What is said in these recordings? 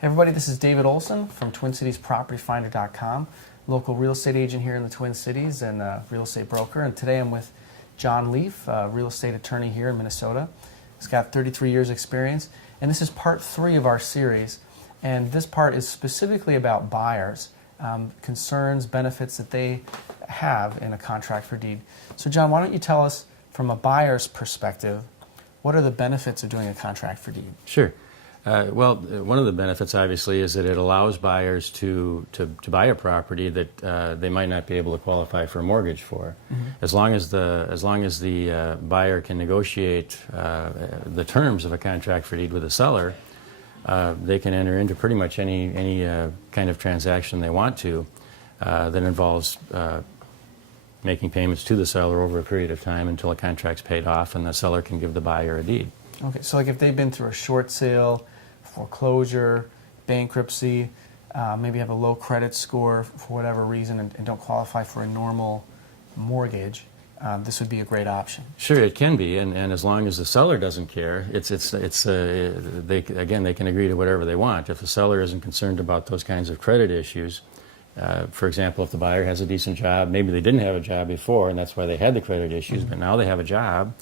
Hey everybody, this is David Olson from TwinCitiesPropertyFinder.com, local real estate agent here in the Twin Cities and real estate broker. And today I'm with John Leaf, a real estate attorney here in Minnesota. He's got 33 years experience, and this is part 3 of our series. And this part is specifically about buyers, concerns, benefits that they have in a contract for deed. So John, why don't you tell us from a buyer's perspective, what are the benefits of doing a contract for deed? Sure. Well, one of the benefits, obviously, is that it allows buyers to buy a property that they might not be able to qualify for a mortgage for. Mm-hmm. As long as the buyer can negotiate the terms of a contract for deed with the seller, they can enter into pretty much any kind of transaction they want to that involves making payments to the seller over a period of time until a contract's paid off and the seller can give the buyer a deed. Okay, so like if they've been through a short sale, foreclosure, bankruptcy, maybe have a low credit score for whatever reason and don't qualify for a normal mortgage, this would be a great option. Sure, it can be, and as long as the seller doesn't care, they can agree to whatever they want. If the seller isn't concerned about those kinds of credit issues, for example, if the buyer has a decent job, maybe they didn't have a job before and that's why they had the credit issues, but now they have a job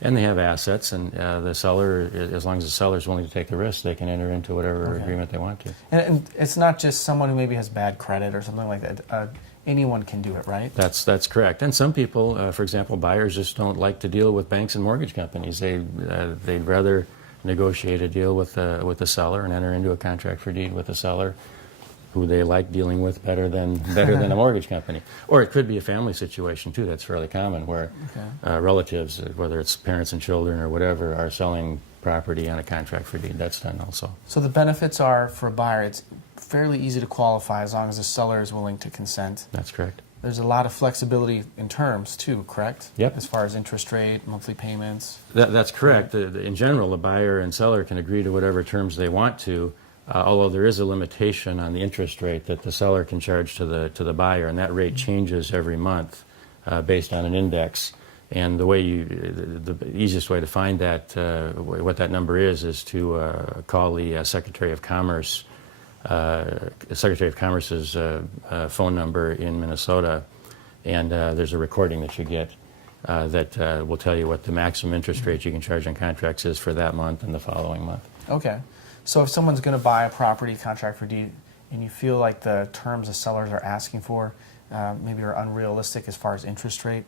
and they have assets, and the seller, as long as the seller is willing to take the risk, they can enter into whatever agreement they want to. And it's not just someone who maybe has bad credit or something like that. Anyone can do it, right? That's correct. And some people, for example, buyers just don't like to deal with banks and mortgage companies. They'd rather negotiate a deal with the seller and enter into a contract for deed with the seller, who they like dealing with better than a mortgage company. Or it could be a family situation too. That's fairly common, where relatives, whether it's parents and children or whatever, are selling property on a contract for deed. That's done also. So the benefits are, for a buyer, it's fairly easy to qualify as long as the seller is willing to consent. That's correct. There's a lot of flexibility in terms too, correct? Yep. As far as interest rate, monthly payments. That's correct. In general, the buyer and seller can agree to whatever terms they want to, although there is a limitation on the interest rate that the seller can charge to the buyer, and that rate changes every month based on an index. And the easiest way to find that, what that number is to call the Secretary of Commerce. Secretary of Commerce's phone number in Minnesota, and there's a recording that you get that will tell you what the maximum interest rate you can charge on contracts is for that month and the following month. Okay. So if someone's going to buy a property contract for deed and you feel like the terms the sellers are asking for maybe are unrealistic as far as interest rate,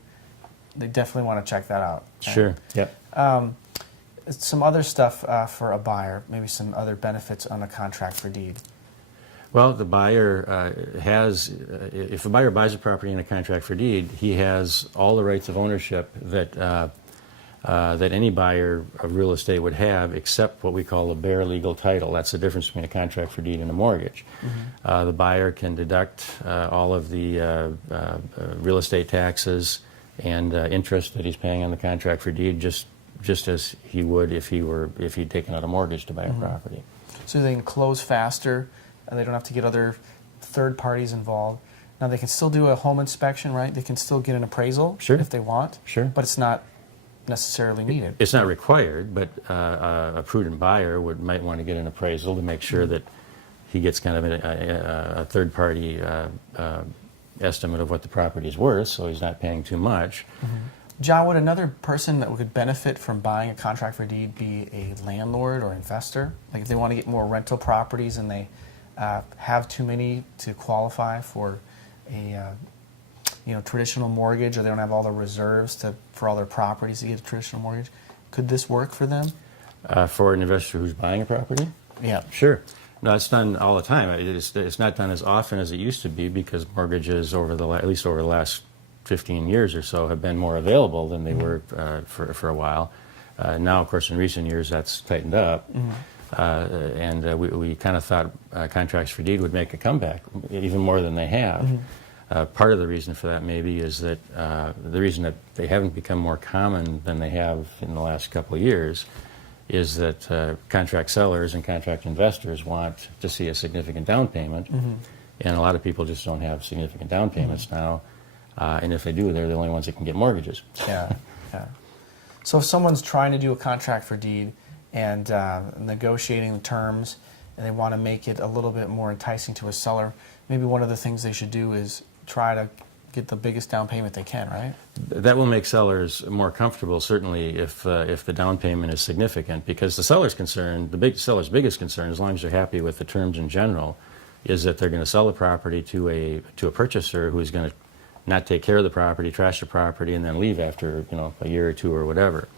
they definitely want to check that out. Right? Sure. Yep. Some other stuff for a buyer, maybe some other benefits on a contract for deed. Well, the buyer if a buyer buys a property in a contract for deed, he has all the rights of ownership that any buyer of real estate would have, except what we call a bare legal title. That's the difference between a contract for deed and a mortgage. Mm-hmm. The buyer can deduct all of the real estate taxes and interest that he's paying on the contract for deed, just as he would if he'd taken out a mortgage to buy a property. So they can close faster. They don't have to get other third parties involved. Now they can still do a home inspection, right? They can still get an appraisal if they want. Sure. But it's not necessarily needed. It's not required, but a prudent buyer might want to get an appraisal to make sure that he gets kind of a third party estimate of what the property is worth, so he's not paying too much. Mm-hmm. John, would another person that could benefit from buying a contract for deed be a landlord or investor? Like if they want to get more rental properties and they have too many to qualify for a traditional mortgage, or they don't have all the reserves for all their properties to get a traditional mortgage, could this work for them? For an investor who's buying a property? Yeah. Sure. No, it's done all the time. It's not done as often as it used to be because mortgages at least over the last 15 years or so have been more available than they were for a while. Now, of course, in recent years that's tightened up. And we kind of thought contracts for deed would make a comeback, even more than they have. Part of the reason for that maybe is that the reason that they haven't become more common than they have in the last couple of years is that contract sellers and contract investors want to see a significant down payment, and a lot of people just don't have significant down payments now, and if they do, they're the only ones that can get mortgages. Yeah. So if someone's trying to do a contract for deed and negotiating the terms, and they want to make it a little bit more enticing to a seller, maybe one of the things they should do is try to get the biggest down payment they can, right? That will make sellers more comfortable, certainly, if the down payment is significant, because the seller's concern, seller's biggest concern, as long as they're happy with the terms in general, is that they're going to sell the property to a purchaser who's going to not take care of the property, trash the property, and then leave after a year or two or whatever.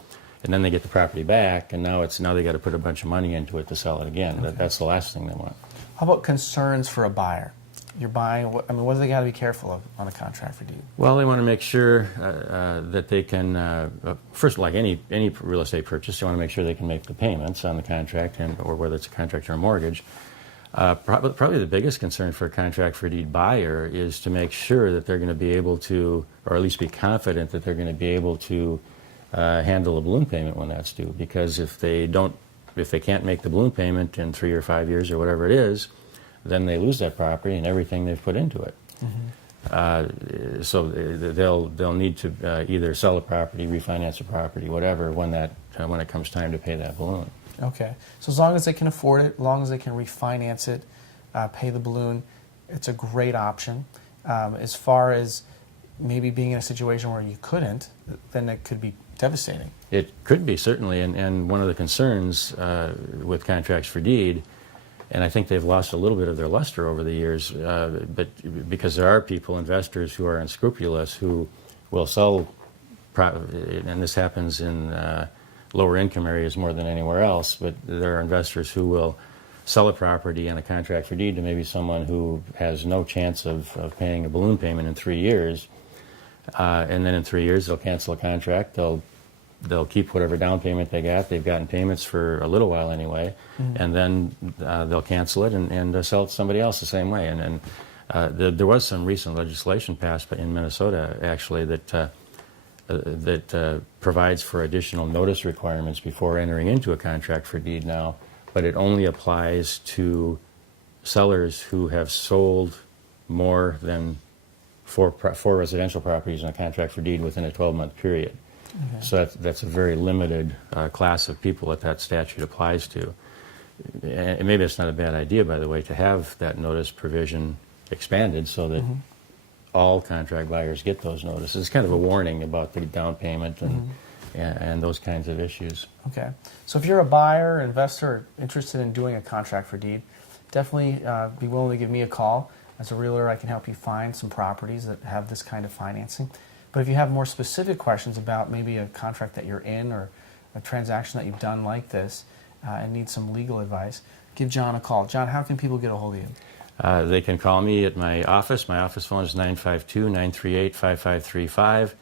And then they get the property back, and now they got to put a bunch of money into it to sell it again. Okay. That's the last thing they want. How about concerns for a buyer? You're buying, what do they got to be careful of on a contract for deed? Well, they want to make sure that they can, first, like any real estate purchase, they want to make sure they can make the payments on the contract, or whether it's a contract or a mortgage. Probably the biggest concern for a contract for deed buyer is to make sure that they're going to be able to, or at least be confident that they're going to be able to handle a balloon payment when that's due. Because if they can't make the balloon payment in 3 or 5 years or whatever it is, then they lose that property and everything they've put into it. Mm-hmm. So they'll need to either sell the property, refinance the property, whatever, when it comes time to pay that balloon. Okay, so as long as they can afford it, as long as they can refinance it, pay the balloon, it's a great option. As far as maybe being in a situation where you couldn't, then it could be devastating. It could be, certainly, and one of the concerns with contracts for deed, and I think they've lost a little bit of their luster over the years, but because there are people, investors, who are unscrupulous, who will sell, and this happens in lower income areas more than anywhere else, but there are investors who will sell a property on a contract for deed to maybe someone who has no chance of paying a balloon payment in 3 years, and then in 3 years they'll cancel a contract. They'll keep whatever down payment they got. They've gotten payments for a little while anyway, mm-hmm. and then they'll cancel it and sell it to somebody else the same way. And there was some recent legislation passed in Minnesota, actually, that provides for additional notice requirements before entering into a contract for deed now, but it only applies to sellers who have sold more than four residential properties on a contract for deed within a 12-month period. Okay. So that's a very limited class of people that statute applies to. And maybe it's not a bad idea, by the way, to have that notice provision expanded so that mm-hmm. all contract buyers get those notices. It's kind of a warning about the down payment and those kinds of issues. Okay. So if you're a buyer, investor, interested in doing a contract for deed, definitely be willing to give me a call. As a realtor, I can help you find some properties that have this kind of financing. But if you have more specific questions about maybe a contract that you're in or a transaction that you've done like this and need some legal advice, give John a call. John, how can people get a hold of you? They can call me at my office. My office phone is 952-938-5535.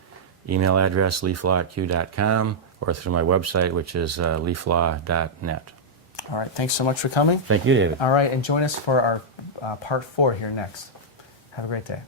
Email address, leaflaw@q.com, or through my website, which is leaflaw.net. All right. Thanks so much for coming. Thank you, David. All right. And join us for our part 4 here next. Have a great day.